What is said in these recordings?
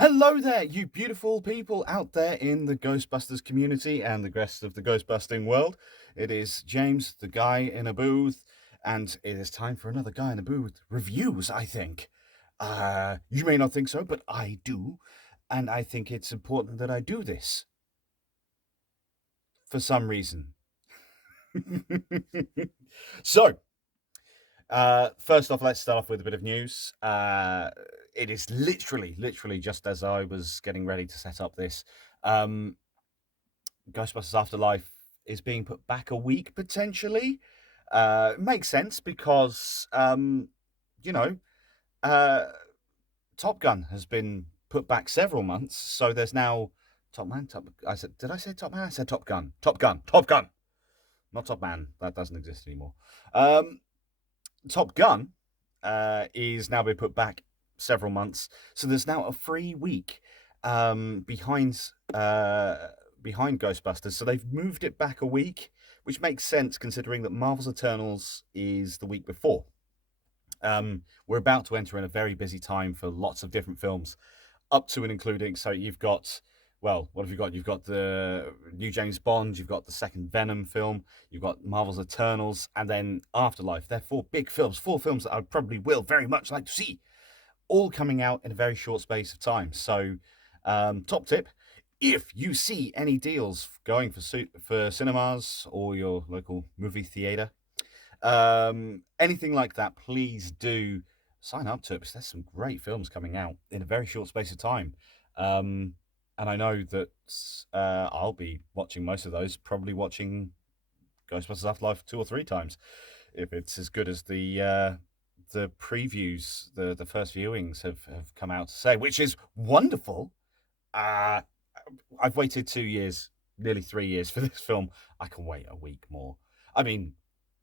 Hello there, you beautiful people out there in the Ghostbusters community and the rest of the Ghostbusting world. It is James, the guy in a booth, and it is time for another Guy in a Booth reviews, I think. You may not think so, but I do, and I think it's important that I do this for some reason. So, first off, let's start off with a bit of news. It is literally just as I was getting ready to set up this. Ghostbusters Afterlife is being put back a week potentially. Makes sense because you know, uh, Top Gun has been put back several months, so there's now Top Man. Did I say Top Man? I said Top Gun. Top Gun. Top Gun. Not Top Man. That doesn't exist anymore. Top Gun is now been put back several months, so there's now a free week behind Ghostbusters. So they've moved it back a week, which makes sense considering that Marvel's Eternals is the week before. We're about to enter in a very busy time for lots of different films, up to and including. So you've got, well, what have you got? You've got the new James Bond, you've got the second Venom film, you've got Marvel's Eternals, and then Afterlife. They're four big films, four films that I probably will very much like to see, all coming out in a very short space of time. So, top tip: if you see any deals going for cinemas or your local movie theater, anything like that, please do sign up to it because there's some great films coming out in a very short space of time. And I know that I'll be watching most of those, probably watching Ghostbusters Afterlife 2 or 3 times if it's as good as the previews, the first viewings have come out to say, which is wonderful. Uh, I've waited 2 years, nearly 3 years for this film. I can wait a week more. I mean,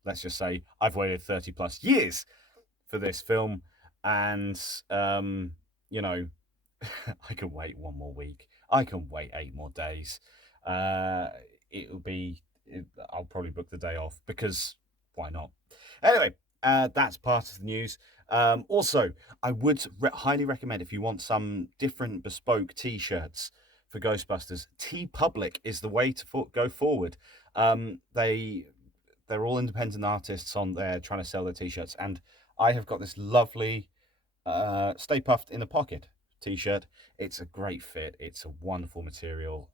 let's just say I've waited 30 plus years for this film, and you know, I can wait one more week. I can wait 8 more days. It'll be. I'll probably book the day off because why not? Anyway, that's part of the news. Also, I would highly recommend if you want some different bespoke T-shirts for Ghostbusters. TeePublic is the way to go forward. They're all independent artists on there trying to sell their T-shirts, and I have got this lovely Stay Puffed in a Pocket T-shirt. It's a great fit. It's a wonderful material.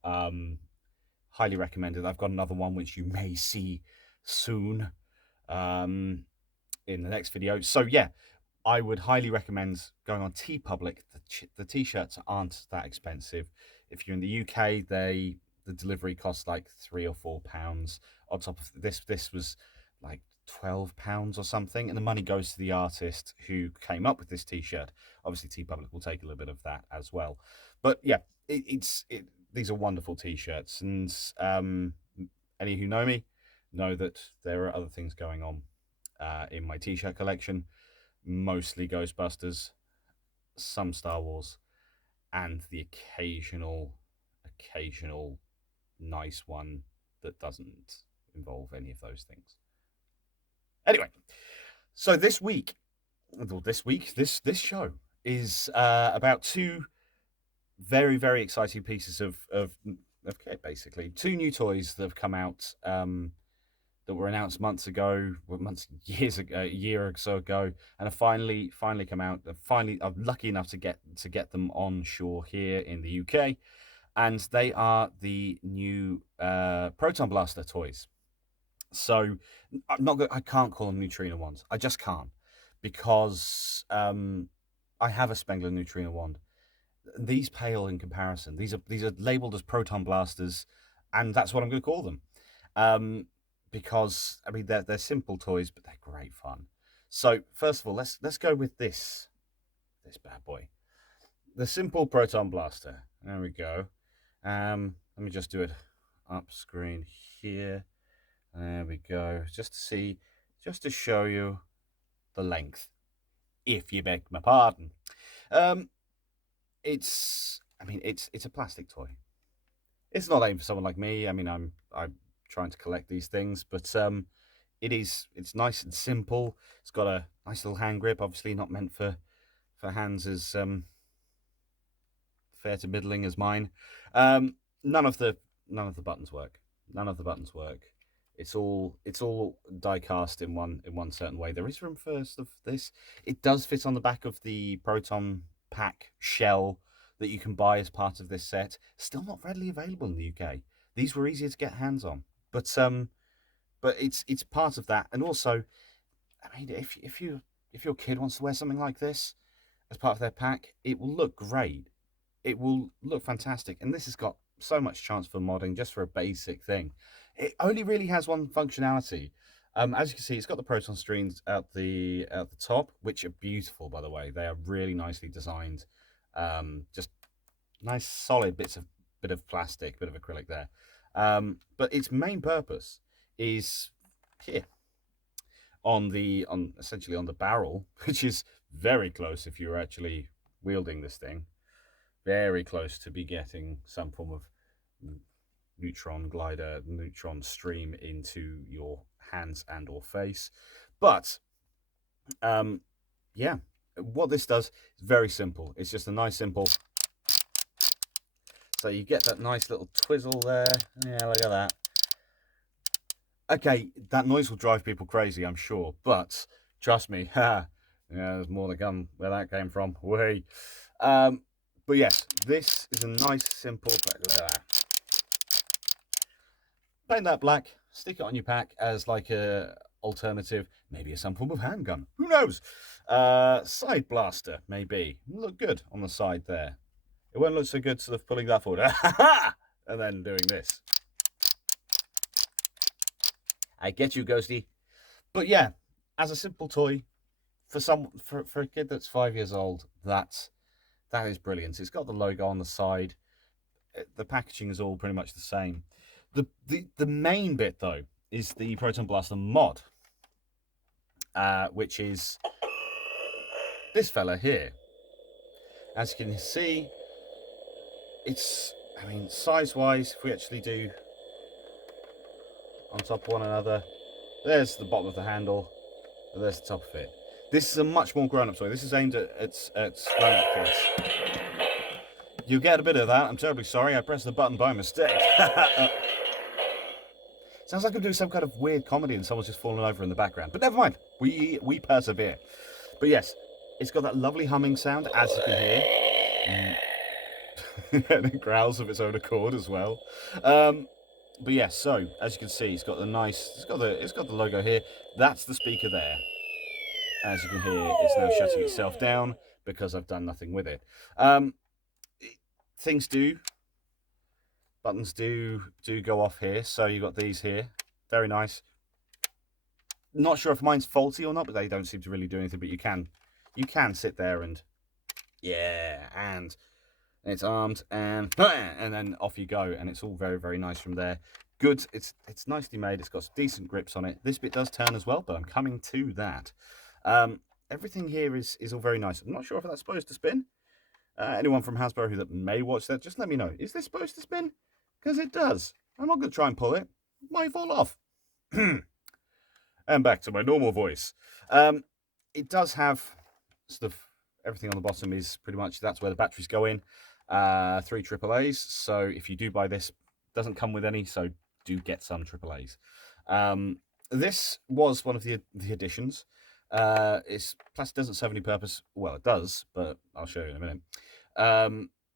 Highly recommended. I've got another one which you may see soon in the next video. So yeah, I would highly recommend going on TeePublic. The T-shirts aren't that expensive. If you're in the UK, the delivery costs like £3 or £4. On top of this was like £12 or something, and the money goes to the artist who came up with this T-shirt. Obviously, TeePublic will take a little bit of that as well. But yeah, these are wonderful T-shirts, and any who know me know that there are other things going on in my T-shirt collection, mostly Ghostbusters, some Star Wars, and the occasional nice one that doesn't involve any of those things. Anyway, so this show is about two very exciting pieces of kit, basically two new toys that have come out that were announced years ago, a year or so ago, and have finally come out. Finally, I'm lucky enough to get them on shore here in the UK, and they are the new Proton Blaster toys. So I can't call them neutrino wands. I just can't, because I have a Spengler neutrino wand. These pale in comparison. These are labeled as Proton Blasters, and that's what I'm going to call them. Because I mean they're simple toys, but they're great fun. So first of all, let's go with this bad boy, the simple Proton Blaster. There we go. Let me just do it up screen here. There we go. Just to show you the length, if you beg my pardon. It's a plastic toy. It's not aimed for someone like me. I mean, I'm trying to collect these things, but it's nice and simple. It's got a nice little hand grip. Obviously, not meant for hands as fair to middling as mine. Um, none of the buttons work. None of the buttons work. It's all die cast in one certain way. There is room for stuff. This it does fit on the back of the Proton pack shell that you can buy as part of this set. Still not readily available in the UK. These were easier to get hands on, but it's part of that. And also, I mean, if your kid wants to wear something like this as part of their pack, it will look great. It will look fantastic. And this has got so much chance for modding just for a basic thing. It only really has one functionality. As you can see, it's got the Proton strings out the top, which are beautiful, by the way. They are really nicely designed. Just nice, solid bit of plastic, bit of acrylic there. But its main purpose is here on essentially on the barrel, which is very close if you're actually wielding this thing. Very close to be getting some form of neutron glider, neutron stream into your hands and or face. But yeah, what this does is very simple. It's just a nice simple. So you get that nice little twizzle there. Yeah, look at that. Okay, that noise will drive people crazy, I'm sure, but trust me, yeah, there's more to come where that came from. Way. But yes, this is a nice, simple. Paint that black, stick it on your pack as like a alternative, maybe some form of handgun. Who knows? Side blaster, maybe. Look good on the side there. It won't look so good sort of pulling that forward. And then doing this. I get you, Ghosty. But yeah, as a simple toy, for a kid that's 5 years old, that is brilliant. It's got the logo on the side. The packaging is all pretty much the same. The main bit though is the Proton Blaster mod, which is this fella here. As you can see, I mean, size-wise, if we actually do on top of one another, there's the bottom of the handle, and there's the top of it. This is a much more grown-up toy. This is aimed at grown-up kids. You get a bit of that. I'm terribly sorry. I pressed the button by mistake. Sounds like I'm doing some kind of weird comedy and someone's just fallen over in the background. But never mind. We persevere. But yes, it's got that lovely humming sound, as you can hear. And it growls of its own accord as well. But yes, so as you can see, it's got the logo here. That's the speaker there. As you can hear, it's now shutting itself down because I've done nothing with it. Buttons do go off here. So you've got these here. Very nice. Not sure if mine's faulty or not, but they don't seem to really do anything. But you can sit there and and it's armed and then off you go, and it's all very, very nice from there. Good. It's nicely made. It's got some decent grips on it. This bit does turn as well, but I'm coming to that. Everything here is all very nice. I'm not sure if that's supposed to spin. Anyone from Hasbro that may watch that, just let me know. Is this supposed to spin? Because it does. I'm not going to try and pull it. It might fall off. And back to my normal voice. It does have sort of everything on the bottom is pretty much, that's where the batteries go in. 3 AAAs. So if you do buy this, doesn't come with any, so do get some AAAs. This was one of the additions. It's plastic doesn't serve any purpose. Well, it does, but I'll show you in a minute.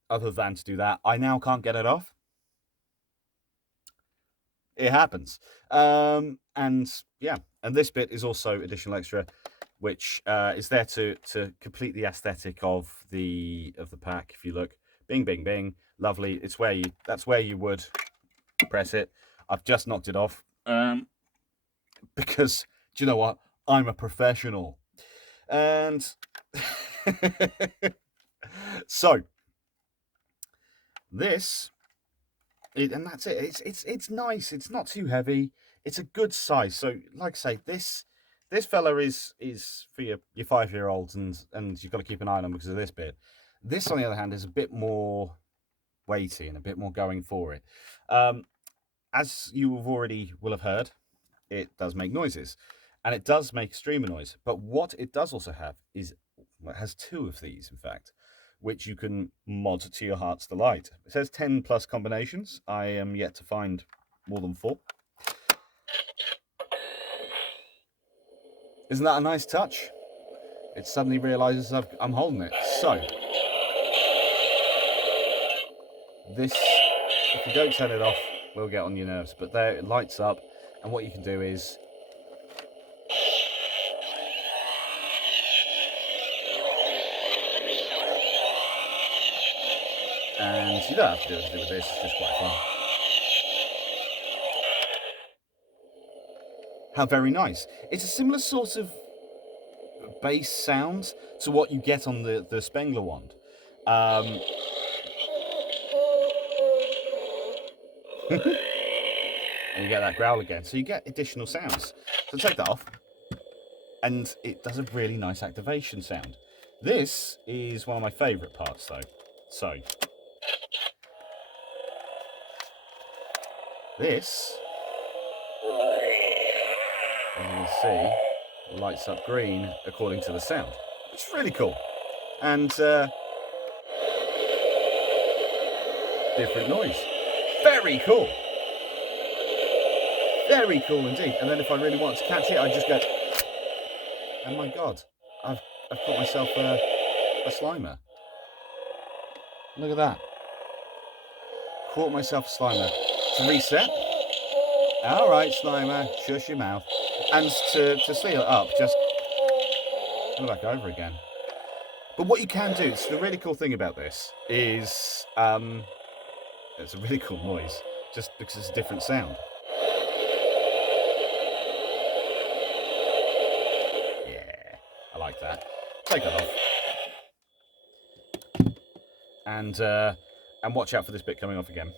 Other than to do that, I now can't get it off. It happens. And yeah, and this bit is also additional extra, which is there to complete the aesthetic of the pack. If you look, bing, bing, bing, lovely. That's where you would press it. I've just knocked it off because do you know what? I'm a professional, and so this. And that's it. It's nice. It's not too heavy. It's a good size. So, like I say, this fella is for your 5-year-olds, and you've got to keep an eye on them because of this bit. This, on the other hand, is a bit more weighty and a bit more going for it. As you will have heard, it does make noises, and it does make streamer noise. But what it does also have is, well, it has 2 of these, in fact, which you can mod to your heart's delight. It says 10 plus combinations. I am yet to find more than 4. Isn't that a nice touch? It suddenly realizes I'm holding it. So, this, if you don't turn it off, will get on your nerves. But there, it lights up, and what you can do is and you don't have to do anything with this, it's just quite fun. How very nice. It's a similar sort of bass sound to what you get on the Spengler wand. And you get that growl again. So you get additional sounds. So take that off. And it does a really nice activation sound. This is one of my favourite parts though. So this, as you can see, lights up green according to the sound, which is really cool. And different noise. Very cool. Very cool indeed. And then if I really want to catch it, I just go, oh my god, I've caught myself a Slimer. Look at that. Caught myself a Slimer. To reset. All right, Slimer, shush your mouth. And to seal it up, just go back over again. But what you can do, it's the really cool thing about this is, it's a really cool noise, just because it's a different sound. Yeah, I like that. Take that off. And watch out for this bit coming off again.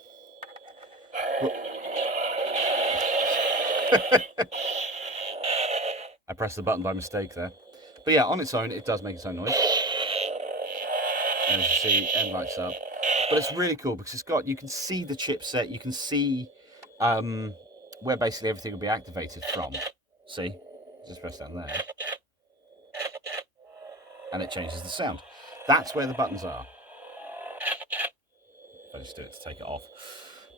I pressed the button by mistake there. But yeah, on its own, it does make its own noise. And as you see, end lights up. But it's really cool because it's got, you can see the chipset, you can see where basically everything will be activated from. See? Just press down there. And it changes the sound. That's where the buttons are. If I just do it to take it off.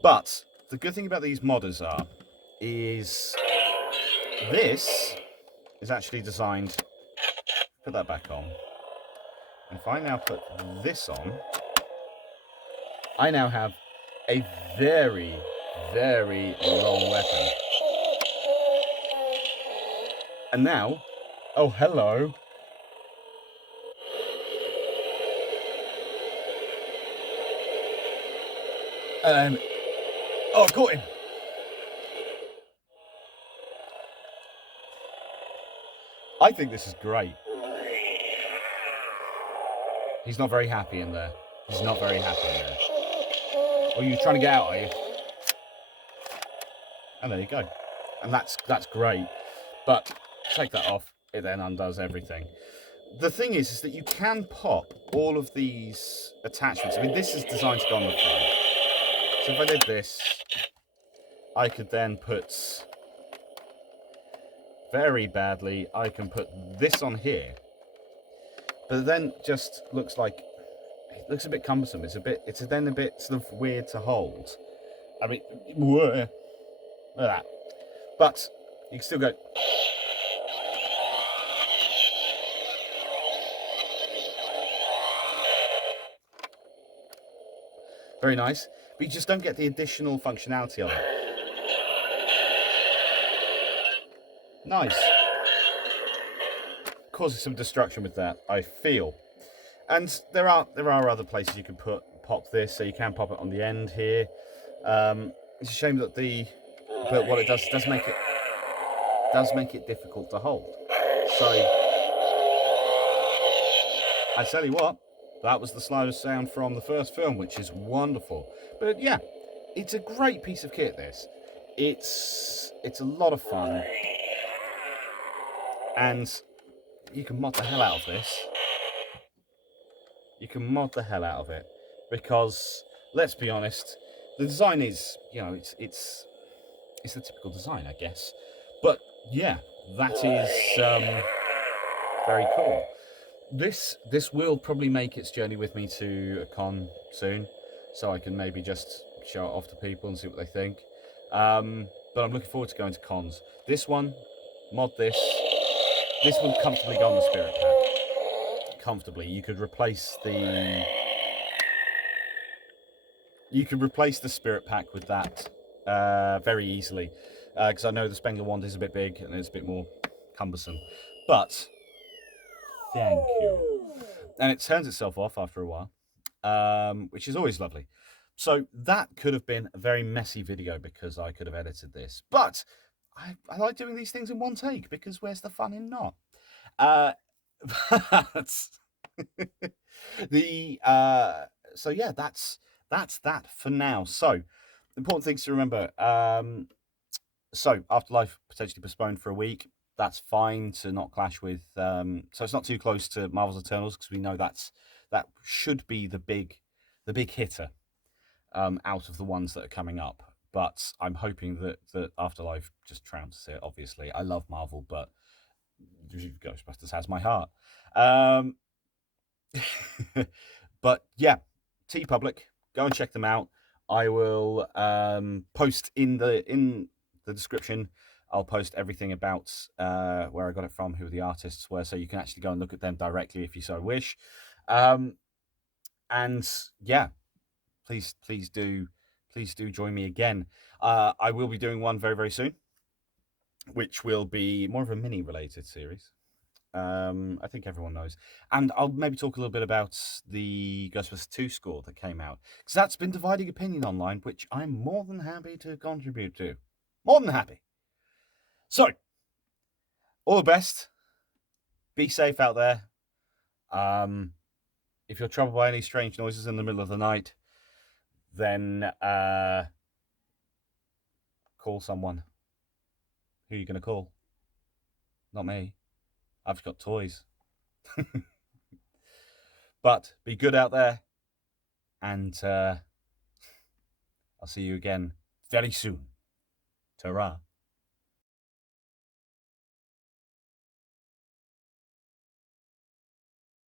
But the good thing about these modders is this is actually designed, put that back on, and if I now put this on, I now have a very, very long weapon. And now, oh hello, oh, I caught him. I think this is great. He's not very happy in there. He's not very happy in there. Oh, you're trying to get out, are you? And there you go. And that's great. But take that off, it then undoes everything. The thing is that you can pop all of these attachments. I mean, this is designed to go on the front. So if I did this, I could then put, very badly, I can put this on here. But then just looks like, it looks a bit cumbersome. It's then a bit sort of weird to hold. I mean, look at that. But you can still go. Very nice. But you just don't get the additional functionality of it. Nice. Causes some destruction with that, I feel. And there are other places you can pop this, so you can pop it on the end here. It's a shame that but what it does make it difficult to hold. So I tell you what, that was the slowest sound from the first film, which is wonderful. But yeah, it's a great piece of kit. This, it's a lot of fun, and you can mod the hell out of this. You can mod the hell out of it, because let's be honest, the design is, you know, it's the typical design, I guess. But yeah, that is very cool. This will probably make its journey with me to a con soon, so I can maybe just show it off to people and see what they think. But I'm looking forward to going to cons. This one, mod this. This will comfortably go on the Spirit Pack. Comfortably, you could replace the Spirit Pack with that very easily, because I know the Spengler wand is a bit big and it's a bit more cumbersome. But thank you. And it turns itself off after a while, which is always lovely. So that could have been a very messy video because I could have edited this. But I like doing these things in one take because where's the fun in not? That's the so yeah, that's that for now. So important things to remember. So Afterlife potentially postponed for a week. That's fine to not clash with. So it's not too close to Marvel's Eternals because we know that should be the big hitter out of the ones that are coming up. But I'm hoping that Afterlife just trounces it. Obviously, I love Marvel, but Ghostbusters has my heart. But yeah, TeePublic, go and check them out. I will post in the description. I'll post everything about where I got it from, who the artists were, so you can actually go and look at them directly if you so wish. And yeah, please do join me again. I will be doing one very, very soon, which will be more of a mini related series. I think everyone knows. And I'll maybe talk a little bit about the Ghostbusters 2 score that came out, because that's been dividing opinion online, which I'm more than happy to contribute to. More than happy. So, all the best. Be safe out there. If you're troubled by any strange noises in the middle of the night, then call someone. Who are you going to call? Not me. I've got toys. But be good out there, and I'll see you again very soon. Ta-ra.